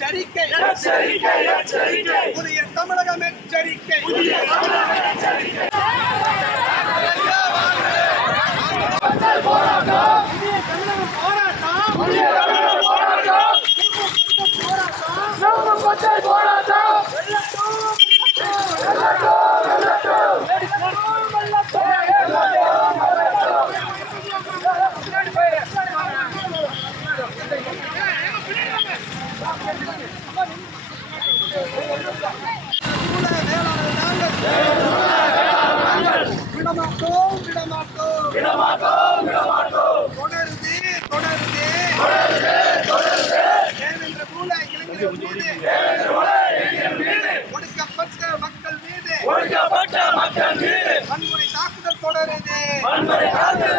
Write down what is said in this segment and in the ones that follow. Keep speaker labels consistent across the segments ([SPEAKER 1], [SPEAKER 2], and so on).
[SPEAKER 1] எச்சரிக்கை எச்சரிக்கை
[SPEAKER 2] எச்சரிக்கை. எச்சரிக்கை.
[SPEAKER 1] புதிய தமிழகம் எச்சரிக்கை.
[SPEAKER 2] புதிய தமிழக எச்சரிக்கை புதிய தமிழக போராட்டம். சிவப்பு பச்சை போராட்டம்.
[SPEAKER 1] விடமாட்டோம் விடமாட்டோம்
[SPEAKER 2] விடமாட்டோம் விடமாட்டோம்
[SPEAKER 1] தொடருது தொடருது தேவேந்திர மூல இளைஞர்கள் மீது ஒடுக்கப்பட்ட மக்கள் மீது
[SPEAKER 2] ஒடுக்கப்பட்ட மக்கள் மீது
[SPEAKER 1] வன்முறை தாக்குதல் தொடருது
[SPEAKER 2] வன்முறை தாக்குதல்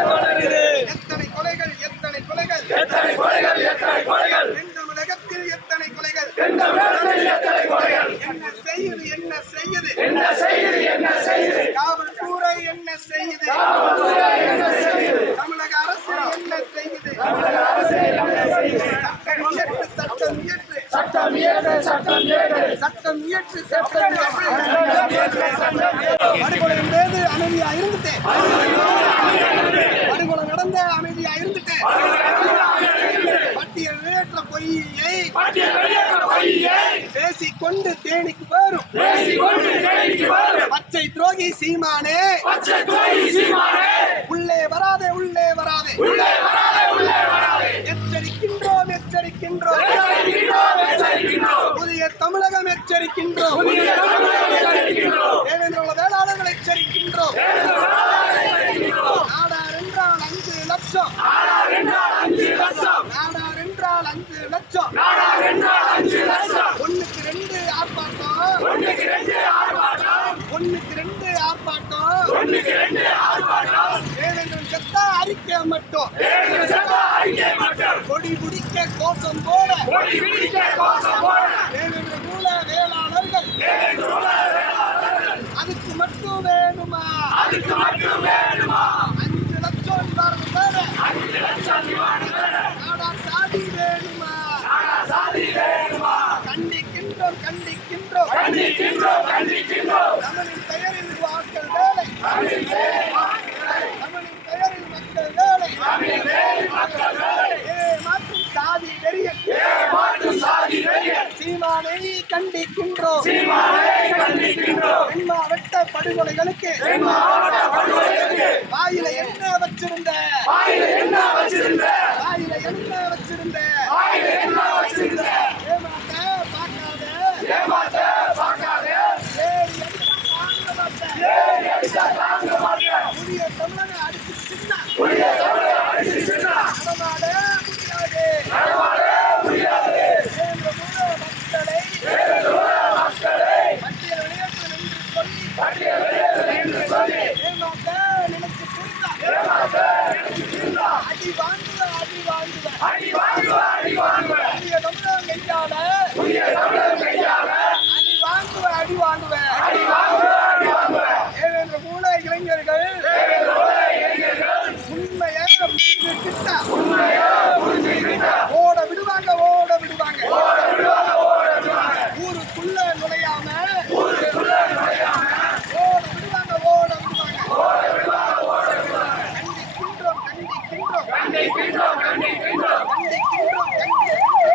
[SPEAKER 1] சட்டம் இயற்று சட்டம் படுகொலை மீது அமைதியா இருந்துட்டேன் படுகொலை நடந்த அமைதியா இருந்துட்டேன் பட்டியல்
[SPEAKER 2] வெளியேற்ற பொய்யை
[SPEAKER 1] பேசிக்கொண்டு தேனிக்கு வரும். பச்சை துரோகி சீமானே. உள்ளே வராதே உள்ளே வராதே.
[SPEAKER 2] உள்ளே வராதே.
[SPEAKER 1] எச்சரிக்கின்றோம் புதிய தமிழகம் எச்சரிக்கின்றோம் தேவேந்திர உள்ள வேளாளர்கள் எச்சரிக்கின்றோம் நாடார் என்றால் அஞ்சு லட்சம்.
[SPEAKER 2] நாடார் என்றால் அஞ்சு லட்சம்.
[SPEAKER 1] நாடார் என்றால் அஞ்சு லட்சம்
[SPEAKER 2] நாடார் என்றால் அஞ்சு லட்சம்
[SPEAKER 1] ஒண்ணுக்கு ரெண்டு ஆர்ப்பாட்டம்.
[SPEAKER 2] ஒண்ணுக்கு ரெண்டு ஆர்ப்பாட்டம்.
[SPEAKER 1] ஒண்ணுக்கு ரெண்டு ஆர்ப்பாட்டம்
[SPEAKER 2] ஒண்ணுக்கு ரெண்டு ஆர்ப்பாட்டம்
[SPEAKER 1] தேவேந்திரன் செத்தா அறிக்கை மட்டும்.
[SPEAKER 2] தேர்தல் சட்ட அறிக்கை மட்டும்.
[SPEAKER 1] கொடி பிடிக்க கோஷம் போட.
[SPEAKER 2] கொடி பிடிக்க கோஷம் போட
[SPEAKER 1] தேவேந்திர மூல வேளாளர்கள்
[SPEAKER 2] தேர்தல்
[SPEAKER 1] அதுக்கு மட்டும் வேணுமா?
[SPEAKER 2] அதுக்கு மட்டும் வேணுமா?
[SPEAKER 1] அஞ்சு லட்சம்
[SPEAKER 2] அஞ்சு லட்சம்.
[SPEAKER 1] நாடார் சாதி வேணுமா?
[SPEAKER 2] நாடா சாதி வேணுமா?
[SPEAKER 1] கண்டிக்கின்றோம் கண்டிக்கின்றோம்.
[SPEAKER 2] கண்டிக்கின்றோம் கண்டிக்கின்றோம்.
[SPEAKER 1] தமிழின் பெயரில் வாக்கள் வேலை.
[SPEAKER 2] தமிழின் பேரில் மக்களை,
[SPEAKER 1] தமிழின் பெயரில் மக்கள் வேலை
[SPEAKER 2] தமிழின் பேரில் மக்கள் வேலை.
[SPEAKER 1] ஏமாற்றும் சாதி வெறிய
[SPEAKER 2] ஏமாற்றும் சாதி வெறியர்
[SPEAKER 1] சீமானை கண்டிக்கின்றோம். மாவட்ட படுகொலைகளுக்கு வாயில என்ன வச்சிருந்த
[SPEAKER 2] வாயில என்ன வச்சிருந்த
[SPEAKER 1] வாயில என்ன வச்சிருந்த
[SPEAKER 2] வாயில என்ன வச்சிருந்த
[SPEAKER 1] ஏமாத்த பார்க்காத
[SPEAKER 2] ஏமாத்த பார்க்காதே
[SPEAKER 1] ஏறி அடிச்சா தாங்க மாட்டேன்
[SPEAKER 2] ஏறி அடிச்சா தாங்க மாட்டேன்
[SPEAKER 1] புதிய தமிழக அடிச்சு சின்ன
[SPEAKER 2] புதிய தமிழை அடிச்சு சென்றா
[SPEAKER 1] நடமாட முடியாது
[SPEAKER 2] நடமாட முடியாது
[SPEAKER 1] தேவேந்திர மூல மக்களை
[SPEAKER 2] தேர்தல் மக்களை
[SPEAKER 1] மத்திய விளையாட்டு என்று சொல்லி
[SPEAKER 2] பட்டியல் வெளியேறு என்று சொல்லி
[SPEAKER 1] ஏமாத்த நினைச்சு புரிந்தா
[SPEAKER 2] ஏமாத்த நினைச்சிருந்தா
[SPEAKER 1] அடி வாங்குவ அடி வாங்குவ
[SPEAKER 2] அடி வாங்குவ அடி வாங்குவ
[SPEAKER 1] புதிய தமிழகம் கையால
[SPEAKER 2] புதிய தமிழர் கையால
[SPEAKER 1] அடி வாங்குவ அடி வாங்குவ
[SPEAKER 2] அடி வாங்குவ அடி வாங்குவ
[SPEAKER 1] தேவேந்திர மூல இளைஞர்கள்
[SPEAKER 2] தேர்தல் இளைஞர்கள்
[SPEAKER 1] உண்மையை புரிஞ்சுக்கிட்டா
[SPEAKER 2] உண்மையை புரிஞ்சுக்கிட்டா
[SPEAKER 1] ஓட விடுவாங்க ஓட விடுவாங்க
[SPEAKER 2] ஓட விடுவாங்க ஓட விடுவாங்க
[SPEAKER 1] ஊருக்குள்ள நுழையாம
[SPEAKER 2] ஊருக்குள்ள நுழையாம
[SPEAKER 1] ஓட விடுவாங்க ஓட விடுவாங்க
[SPEAKER 2] ஓட விடுவாங்க ஓட விடுவாங்க
[SPEAKER 1] கண்டிக்கின்றோம் கண்டிக்கின்றோம்
[SPEAKER 2] கண்டிக்கின்றோம் கண்டிக்கின்றோம்
[SPEAKER 1] கண்டிக்கின்றோம்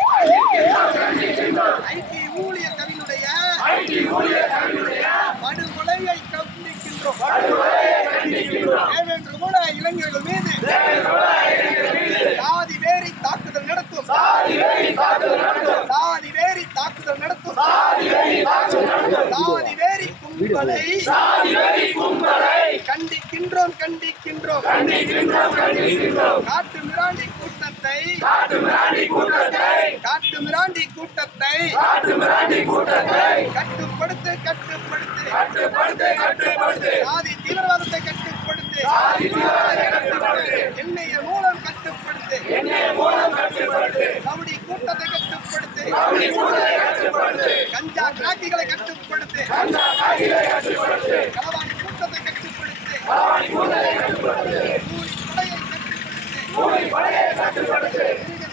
[SPEAKER 2] கண்டிக்கின்றோம் கண்டிக்கின்றோம்
[SPEAKER 1] ஐடி ஊழியர் கவினுடைய
[SPEAKER 2] ஐடி ஊழியர் கல்வியுடைய
[SPEAKER 1] படுகொலையை கண்டிக்கின்றோம்
[SPEAKER 2] படுகொலையை கண்டிக்கின்றோம்
[SPEAKER 1] தேவேந்திர மூல இளைஞர்கள் மீது
[SPEAKER 2] தேர்தல் இளைஞர்கள் மீது
[SPEAKER 1] சாதி வேறி தாக்குதல்
[SPEAKER 2] வெறி தாக்குதல் நடத்தும்
[SPEAKER 1] சாதி வேறி தாக்குதல் நடத்தும்
[SPEAKER 2] சாதி வெறி தாக்குதல் நடத்தும்
[SPEAKER 1] சாதி வேறி கும்பலை
[SPEAKER 2] சாதி வெறி கும்பலை
[SPEAKER 1] கண்டிக்கின்றோம் கண்டிக்கின்றோம்.
[SPEAKER 2] கண்டிக்கின்றோம் கண்டிக்கின்றோம்.
[SPEAKER 1] காட்டு மிராண்டி கூட்டத்தை
[SPEAKER 2] காட்டு மிராண்டி கூட்டத்தை
[SPEAKER 1] காட்டு மிராண்டி கூட்டத்தை
[SPEAKER 2] காட்டு மிராண்டி கூட்டத்தை
[SPEAKER 1] கட்டுப்படுத்து கட்டுப்படுத்து.
[SPEAKER 2] கட்டுப்படுத்து கட்டுப்படுத்து.
[SPEAKER 1] சாதி தீவிரவாதத்தை கட்டுப்படுத்து.
[SPEAKER 2] சாதி தீவிரவாதத்தை கட்டுப்படுத்து.
[SPEAKER 1] எண்ணெய மூலம் கட்டுப்படுத்து.
[SPEAKER 2] என்னை மூலம்
[SPEAKER 1] ரவுடி கூட்டத்தை கட்டுப்படுத்து. கஞ்சா காக்கிகளை கட்டுப்படுத்து. களவாணி கூட்டத்தை கட்டுப்படுத்து.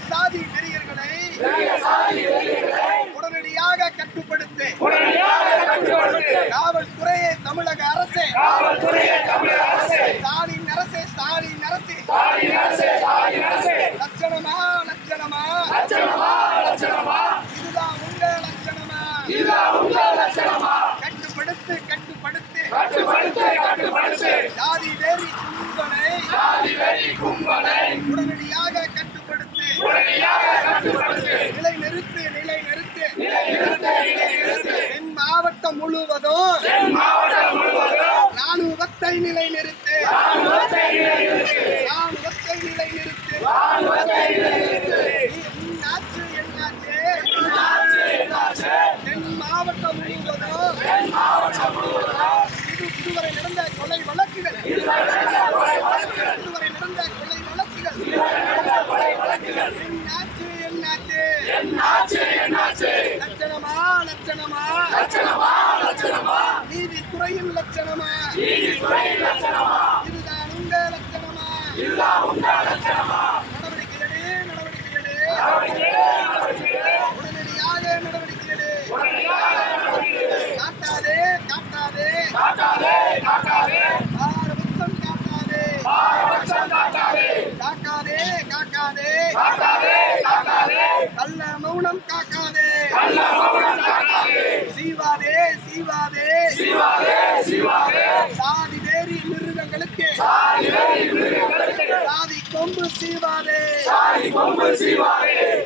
[SPEAKER 1] சாதி வெறியர்களை உடனடியாக கட்டுப்படுத்து. காவல்துறையை தமிழக அரசு. கும்பலை உடனடியாக கட்டுப்படுத்து.
[SPEAKER 2] உடனடியாக கட்டுப்படுத்து.
[SPEAKER 1] நிலை நிறுத்து நிலை நிறுத்து
[SPEAKER 2] நிலை நிறுத்து நிலை நிறுத்து
[SPEAKER 1] என் மாவட்டம் முழுவதும்
[SPEAKER 2] தென் மாவட்டம் முழுவதும்
[SPEAKER 1] ராணுவத்தை நிலை நிறுத்து
[SPEAKER 2] ராணுவத்தை நிலை நிறுத்து
[SPEAKER 1] ராணுவத்தை நிலை நிறுத்து
[SPEAKER 2] ராணுவத்தை நிலை நிறுத்து
[SPEAKER 1] என்னாச்சு? என்னாச்சு
[SPEAKER 2] என்னாச்சு? என்னாச்சு
[SPEAKER 1] என் மாவட்டம் முழுவதும்
[SPEAKER 2] தென் மாவட்டம் முழுவதும் have to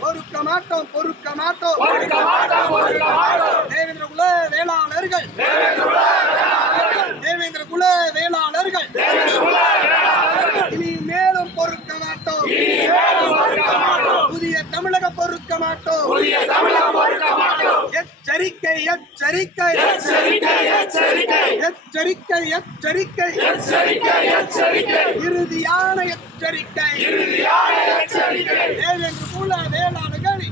[SPEAKER 1] பொறுக்க மாட்டோம் பொறுக்க மாட்டோம்.
[SPEAKER 2] பொறுக்க மாட்டோம் பொறுக்க மாட்டோம்.
[SPEAKER 1] தேவேந்திர குல வேளாளர்கள்.
[SPEAKER 2] தேவேந்திர
[SPEAKER 1] குல வேளாளர்கள். இனி மேலும் பொறுக்க மாட்டோம். புதிய தமிழக பொறுக்க மாட்டோம். எச்சரிக்கை எச்சரிக்கை.
[SPEAKER 2] எச்சரிக்கை எச்சரிக்கை.
[SPEAKER 1] எச்சரிக்கை எச்சரிக்கை. இறுதியான எச்சரிக்கை.
[SPEAKER 2] இறுதியான
[SPEAKER 1] ஏழென்று கூல
[SPEAKER 2] வேளாண்கள்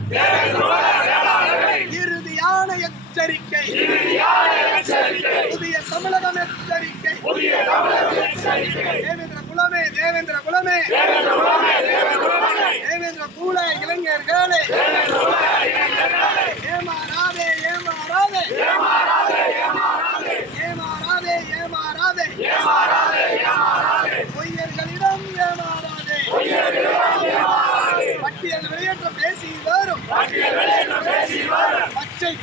[SPEAKER 1] இறுதியான எச்சரிக்கை புதிய தமிழகம் எச்சரிக்கை தேவேந்திர குலமே தேவேந்திர குலமே
[SPEAKER 2] தேவேந்திர
[SPEAKER 1] கூல இளைஞர்களே ஏமாறாதே ஏமாறாதே.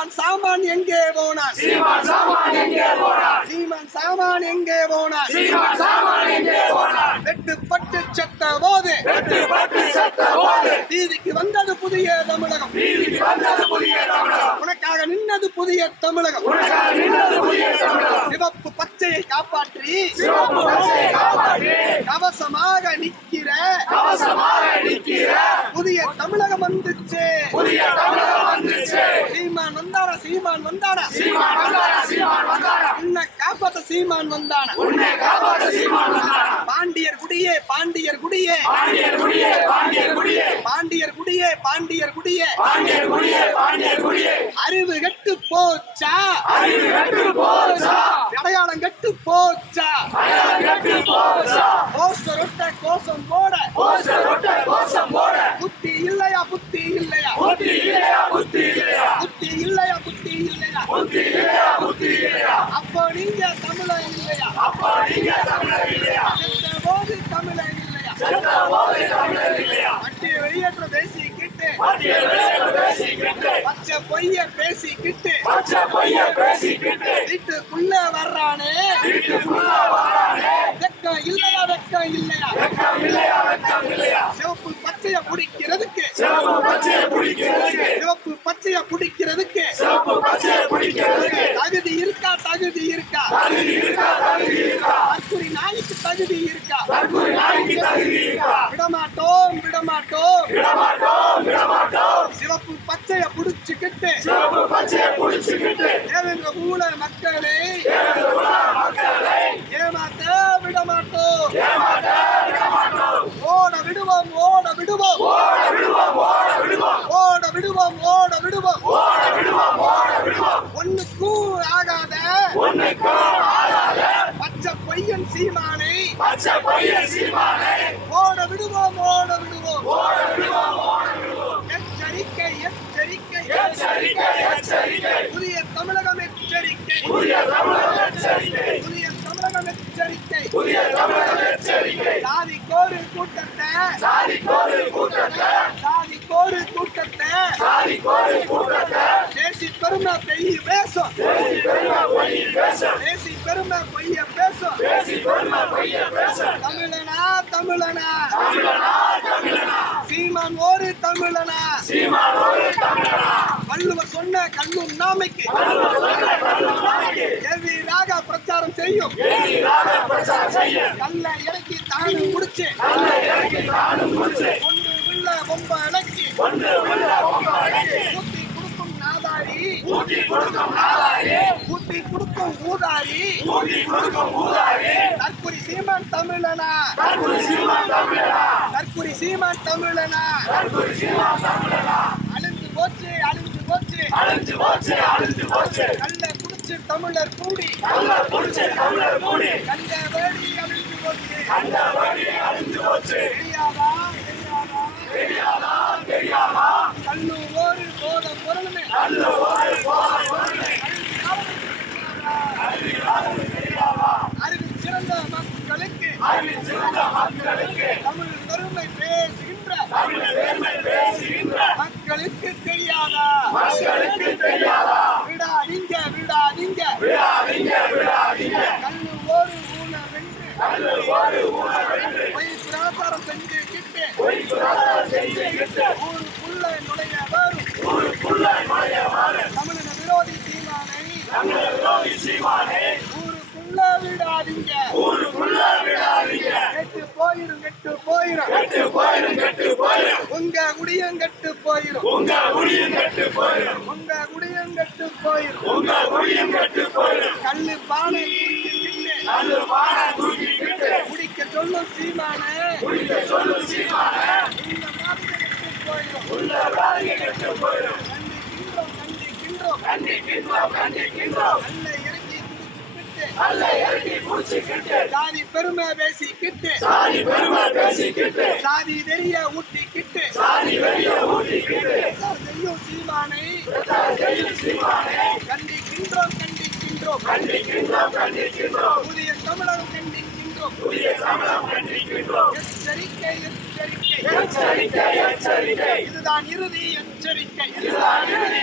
[SPEAKER 1] சீமான் சாமான் எங்கே போனான்
[SPEAKER 2] சீமான் சாமான் எங்கே போனான்
[SPEAKER 1] சீமான் சாமான் எங்கே போனான்
[SPEAKER 2] சீமான் சாமான் எங்கே போனான்
[SPEAKER 1] வெட்டுப்பட்டு செத்த போது
[SPEAKER 2] வெட்டு பட்டு செத்த போது
[SPEAKER 1] வீதிக்கு வந்தது புதிய தமிழகம்.
[SPEAKER 2] வீதிக்கு வந்தது புதிய தமிழகம்.
[SPEAKER 1] உனக்காக நின்னது புதிய தமிழகம்.
[SPEAKER 2] உனக்காக நின்றது புதிய தமிழகம்.
[SPEAKER 1] சிவப்பு பச்சையை காப்பாற்றி
[SPEAKER 2] சிவப்பு பச்சையை காப்பாற்றி
[SPEAKER 1] கவசமாக நிக்கிற
[SPEAKER 2] கவசமாக நிற்கிற
[SPEAKER 1] புதிய தமிழகம் வந்துச்சு.
[SPEAKER 2] புதிய தமிழகம்
[SPEAKER 1] சீமான் வந்தாரா? சீமான் வந்தாரா?
[SPEAKER 2] சீமான் வந்தாரா?
[SPEAKER 1] உன்னை காப்பாத்த சீமான் வந்தானா?
[SPEAKER 2] உன்னை காப்பாற்ற சீமான் வந்தானா
[SPEAKER 1] பாண்டியர் குடியே பாண்டியர் குடியே.
[SPEAKER 2] பாண்டியர் குடியே பாண்டியர் குடியே.
[SPEAKER 1] பாண்டியர் குடியே பாண்டியர் குடியே.
[SPEAKER 2] பாண்டியர் குடியே பாண்டியர் குடியே.
[SPEAKER 1] அறிவு கெட்டு போச்சா?
[SPEAKER 2] அறிவு கட்டு போச்சா?
[SPEAKER 1] அடையாளம் கெட்டு போச்சா?
[SPEAKER 2] அடையாளம் கட்டு போச்சா?
[SPEAKER 1] போஸ்டர் ஒட்ட கோஷம் போட.
[SPEAKER 2] கோஷம்
[SPEAKER 1] நீங்க
[SPEAKER 2] தமிழர் இல்லையா
[SPEAKER 1] போது தமிழன் இல்லையா
[SPEAKER 2] செத்த போது தமிழர் இல்லையா
[SPEAKER 1] பட்டிய வெளியேற்ற பேசிக்கிட்டு.
[SPEAKER 2] பாட்டியல் வெளியே பேசிக்கிட்டு.
[SPEAKER 1] பச்சை பொய்ய பேசிக்கிட்டு.
[SPEAKER 2] பச்சை பொய்ய பேசிக்கிட்டு.
[SPEAKER 1] வீட்டுக்குள்ள வர்றானே.
[SPEAKER 2] வீட்டுக்குள்ள வரானே
[SPEAKER 1] வெக்கம் இல்லையா வெக்கம் இல்லையா?
[SPEAKER 2] வெக்கம் இல்லையா வெக்கம் இல்லையா?
[SPEAKER 1] சிவப்பு பச்சைய குடிக்கிறதுக்கு.
[SPEAKER 2] சிவப்பு பச்சைய குடிக்கிறதுக்கு.
[SPEAKER 1] சிவப்பு பச்சைய குடிக்கிறதுக்கு.
[SPEAKER 2] சிவப்பு பச்சைய குடிக்கிறதுக்கு.
[SPEAKER 1] தகுதி இருக்கா தகுதி இருக்கா?
[SPEAKER 2] தகுதி இருக்கா தகுதி இருக்கா?
[SPEAKER 1] தற்குறி நாய்க்கு தகுதி இருக்கா?
[SPEAKER 2] தற்குறி நாய்க்கு தகுதி இருக்கா?
[SPEAKER 1] விடமாட்டோம் விடமாட்டோம்.
[SPEAKER 2] விடமாட்டோம் விடமாட்டோம். சிவப்பு
[SPEAKER 1] பச்சைய குடிச்சுக்கிட்டு சிவப்பு
[SPEAKER 2] பச்சைய
[SPEAKER 1] குடிச்சுக்கிட்டு தேவேந்திர ஊழல்
[SPEAKER 2] மக்களே. தேவேந்திர ஊழல்
[SPEAKER 1] மக்களே. ஏமாத்த விடமாட்டோம். ஏமாத்த விடுவோம்.
[SPEAKER 2] ஓட விடுவோம் ஓட விடுவோம்.
[SPEAKER 1] ஓட விடுவோம் ஓட விடுவோம்
[SPEAKER 2] ஓட விடுவோம் ஓட விடுவோம்
[SPEAKER 1] ஒண்ணுக்கு ஆகாத
[SPEAKER 2] ஒண்ணுக்கு ஆளாத
[SPEAKER 1] பச்சை பையன் சீமானை.
[SPEAKER 2] பச்சை பையன் சீமானை
[SPEAKER 1] ஓட விடுவோம் ஓட விடுவோம்.
[SPEAKER 2] ஓட விடுவோம் ஓட விடுவோம்
[SPEAKER 1] எச்சரிக்கை எச்சரிக்கை.
[SPEAKER 2] எச்சரிக்கை எச்சரிக்கை
[SPEAKER 1] புதிய தமிழகம் எச்சரிக்கை.
[SPEAKER 2] புதிய தமிழகம் எச்சரிக்கை.
[SPEAKER 1] புதிய தமிழகம் எச்சரிக்கை.
[SPEAKER 2] புதிய தமிழகம் எச்சரிக்கை
[SPEAKER 1] சாதி கோரு கூட்டத்தை
[SPEAKER 2] சாதி கோரி கூட்டத்தை.
[SPEAKER 1] சாதி கோரு கூட்டத்தை.
[SPEAKER 2] சாதி கோரி கூட்டத்தை.
[SPEAKER 1] தேசி பெருமை பெய்ய பேசும்.
[SPEAKER 2] பேசி பெருமை பொய் பேச
[SPEAKER 1] தேசி பெருமை பொய்ய பேசும்.
[SPEAKER 2] பேசி பெருமை பொய்ய பேச
[SPEAKER 1] தமிழனா தமிழனா.
[SPEAKER 2] தமிழனா தமிழனா.
[SPEAKER 1] சீமான் ஒரு தமிழனா.
[SPEAKER 2] சீமான் ஒரு தமிழனா.
[SPEAKER 1] வள்ளுவர் சொன்ன கண்ணும் நாமைக்கு. எதிராக பிரச்சாரம் செய்யும்
[SPEAKER 2] எதிராக பிரச்சாரம் செய்ய
[SPEAKER 1] கல்ல இறக்கி தானு முடிச்சு
[SPEAKER 2] நல்ல தானும் முடிச்சு.
[SPEAKER 1] கொண்டு உள்ள பொம்ப இலக்கி ஊட்டி கொடுக்கும் நாதாரி
[SPEAKER 2] ஊட்டி கொடுக்கும் நாளாரி
[SPEAKER 1] ஊட்டி கொடுக்கும் ஊதாரி
[SPEAKER 2] ஊட்டி கொடுக்கும் ஊதாரி
[SPEAKER 1] தற்குறி சீமான் தமிழனா.
[SPEAKER 2] கற்பூரி சீமான் தமிழனா
[SPEAKER 1] தற்குறி சீமான் தமிழனா.
[SPEAKER 2] கற்பூரி சீமான் தமிழனா
[SPEAKER 1] அழிஞ்சு போச்சு அழிஞ்சு போச்சு.
[SPEAKER 2] அழிஞ்சு போச்சு அழிஞ்சு போச்சு
[SPEAKER 1] குடிச்சு தமிழர் கூடி.
[SPEAKER 2] நல்ல தமிழர் கூடி.
[SPEAKER 1] கண்ட வேடி மக்களுக்கு தெரியாதா?
[SPEAKER 2] மக்களுக்கு தெரியாதா?
[SPEAKER 1] விடாதீங்க விடாதீங்க
[SPEAKER 2] விடாதீங்க விடா
[SPEAKER 1] பொய் பிரச்சாரம் செஞ்சுக்கிட்டு ஊருக்குள்ள நுழைய வரும். தமிழக விரோதி சீமானை ஊருக்குள்ள விடாதீங்க.
[SPEAKER 2] ஊருக்குள்ள விடாதீங்க.
[SPEAKER 1] கெட்டு போயிரும் கெட்டு போயிரும்.
[SPEAKER 2] கெட்டு போயிரும் கெட்டு போயிரும்.
[SPEAKER 1] உங்க குடியும் கெட்டு போயிரும்.
[SPEAKER 2] உங்க குடியும் கெட்டு போயிரும்.
[SPEAKER 1] உங்க குடியும் கெட்டு போயிரும்.
[SPEAKER 2] உங்க குடியும் கெட்டு போயிரும்.
[SPEAKER 1] கல்லு பானை
[SPEAKER 2] பாட தூக்கிக்கிட்டு
[SPEAKER 1] சொல்லும் சீமானே
[SPEAKER 2] குடிக்க சொல்லு சீமானே
[SPEAKER 1] இந்த மாதிரி கெட்டு போயிரும்.
[SPEAKER 2] உள்ள விடாதீங்க கெட்டு போயிரும்.
[SPEAKER 1] கண்டிக்கின்றோம் கண்டிக்கின்றோம்.
[SPEAKER 2] கண்டிக்கின்றோம் கண்டிக்கின்றோம்.
[SPEAKER 1] நல்ல இறக்கி குடிச்சுக்கிட்டு
[SPEAKER 2] நல்ல இறக்கி குடிச்சுக்கிட்டு
[SPEAKER 1] சாதி பெருமை பேசிக்கிட்டு.
[SPEAKER 2] சாதி பெருமை பேசிக்கிட்டு.
[SPEAKER 1] சாதி தெரிய ஊட்டிக்கிட்டு.
[SPEAKER 2] சாதி வெளிய ஊட்டிக்கிட்டு.
[SPEAKER 1] செய்யும் சீமானை.
[SPEAKER 2] செய்யும் சீமானே.
[SPEAKER 1] கண்டிக்கின்றோம் கண்டிக்கின்றோம்.
[SPEAKER 2] கண்டிக்கின்றோம் கண்டிக்கின்றோம்.
[SPEAKER 1] புதிய தமிழகம் எச்சரிக்கை எச்சரிக்கை.
[SPEAKER 2] எச்சரிக்கை எச்சரிக்கை
[SPEAKER 1] இதுதான் இறுதி எச்சரிக்கை.
[SPEAKER 2] இதுதான் இறுதி